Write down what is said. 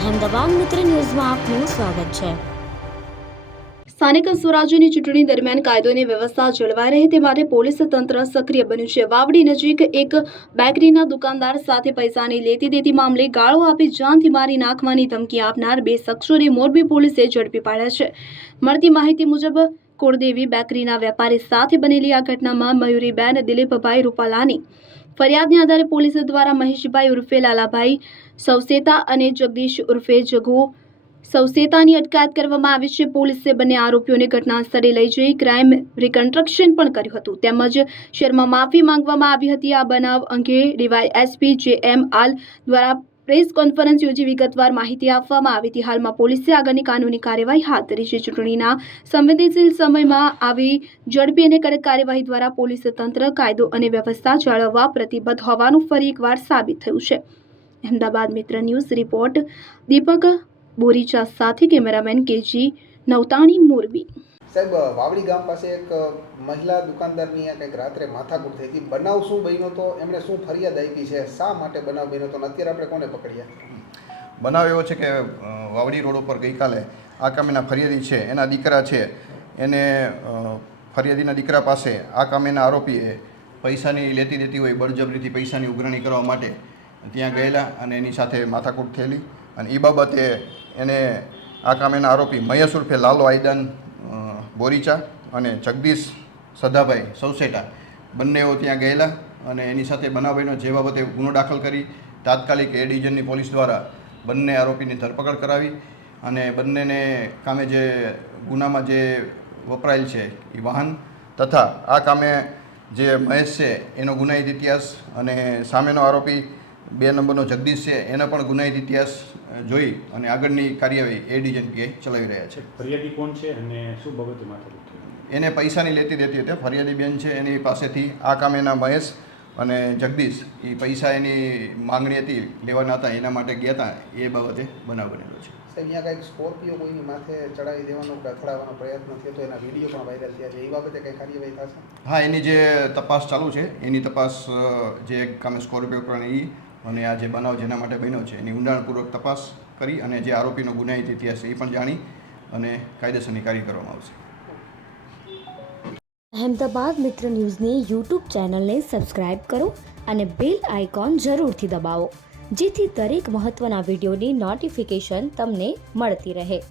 અહેમદાબાદ મિત્ર ન્યૂઝમાં આપનું સ્વાગત છે। સ્થાનિક સ્વરાજ્યની ચૂંટણી દરમિયાન કાયદો અને વ્યવસ્થા જળવાઈ રહે તે માટે પોલીસ તંત્ર સક્રિય બન્યું છે। વાવડી નજીક એક બેકરીના દુકાનદાર સાથે પૈસાની લેતી દેતી મામલે ગાળો આપી જાનથી મારી નાખવાની ધમકી આપનાર બે શખ્સોને મોરબી પોલીસે ઝડપી પાડ્યા છે। મળતી માહિતી મુજબ કુળદેવી બેકરીના વેપારી સાથે બનેલી આ ઘટનામાં મયુરીબેન દિલીપભાઈ રૂપાલાની ફરિયાદને આધારે પોલીસ દ્વારા મહેશભાઈ ઉર્ફે લાલાભાઈ સવસેતા અને જગદીશ ઉર્ફે જગુ સવસેતાની અટકાયત કરવામાં આવી છે। પોલીસે બંને આરોપીઓને ઘટના સ્થળે લઈ જઈ ક્રાઇમ રિકન્સ્ટ્રક્શન પણ કર્યું હતું તેમજ શહેરમાં માફી માંગવામાં આવી હતી। આ બનાવ અંગે ડીવાયએસપી જે.એમ. આલ દ્વારા પ્રેસ કોન્ફરન્સ યોજી વિગતવાર માહિતી આપવામાં આવી હતી। હાલમાં પોલીસે આગળની કાનૂની કાર્યવાહી હાથ ધરી છે। ચૂંટણીના સંવેદનશીલ સમયમાં આવી ઝડપી અને કડક કાર્યવાહી દ્વારા પોલીસ તંત્ર કાયદો અને વ્યવસ્થા જાળવવા પ્રતિબદ્ધ હોવાનું ફરી એકવાર સાબિત થયું છે। અહેમદાબાદ મિત્ર ન્યૂઝ રિપોર્ટ દીપક બોરીચા સાથે કેમેરામેન કેજી નવતાણી મોરબી। સાહેબ, વાવડી ગામ પાસે એક મહિલા દુકાનદારની અહીંયા કંઈક રાત્રે માથાકૂટ થઈ હતી। બનાવ શું બન્યો તો એમણે શું ફરિયાદ આપી છે, શા માટે બનાવ બન્યો તો અત્યારે આપણે કોને પકડ્યા? બનાવ એવો છે કે વાવડી રોડ ઉપર ગઈકાલે આ કામેના ફરિયાદી છે એના દીકરા છે એને ફરિયાદીના દીકરા પાસે આ કામેના આરોપીએ પૈસાની લેતી દેતી હોય બળજબરીથી પૈસાની ઉઘરાણી કરવા માટે ત્યાં ગયેલા અને એની સાથે માથાકૂટ થયેલી અને એ બાબતે એને આ કામેના આરોપી મહેશ ઉર્ફે લાલો આયદાન બોરીચા અને જગદીશ સદાભાઈ સવસેટા બંનેઓ ત્યાં ગયેલા અને એની સાથે બનાવ બન્યો જે બાબતે ગુનો દાખલ કરી તાત્કાલિક એ ડિવિઝનની પોલીસ દ્વારા બંને આરોપીની ધરપકડ કરાવી અને બંનેને કામે જે ગુનામાં જે વપરાયેલ છે એ વાહન તથા આ કામે જે મહેશ છે એનો ગુનાહિત ઇતિહાસ અને સામેનો આરોપી 2 નંબરનો જગદીશ છે એને પણ ગુનાહિત ઇતિહાસ જોઈ અને આગળની કાર્યવાહી એ ડિવિઝન પીઆઈ ચલાવી રહ્યા છે। ફરિયાદી કોણ છે અને શું બાબતે માથાકૂટ થઈ? એને પૈસાની લેતી દેતી હતી। ફરિયાદી બેન છે એની પાસેથી આ કામેના મહેશ અને જગદીશ એ પૈસા એની માંગણી હતી લેવાના હતા એના માટે ગયા હતા એ બાબતે બનાવ બનેલો છે। સાહેબ, અહીંયા કંઈક સ્કોર્પિયો કોઈની માથે ચડાવી દેવાનો કે અથડાવવાનો પ્રયત્ન થયો તો એના વિડીયો પણ વાયરલ થયા છે, એ બાબતે કંઈ કાર્યવાહી થશે? હા, એની જે તપાસ ચાલુ છે એની તપાસ જે કામે સ્કોર્પિયો કરવાની અને આ જે બનાવ જેના માટે બન્યો છે એની ઊંડાણપૂર્વક તપાસ કરી અને જે આરોપીનો ગુનાહિત ઇતિહાસ એ પણ જાણી અને કાયદેસરની કાર્યવાહી કરવામાં આવશે। અહેમદાબાદ મિત્ર ન્યૂઝની યુટ્યુબ ચેનલને સબસ્ક્રાઇબ કરો અને બેલ આઇકોન જરૂરથી દબાવો જેથી દરેક મહત્ત્વના વિડીયોની નોટિફિકેશન તમને મળતી રહે।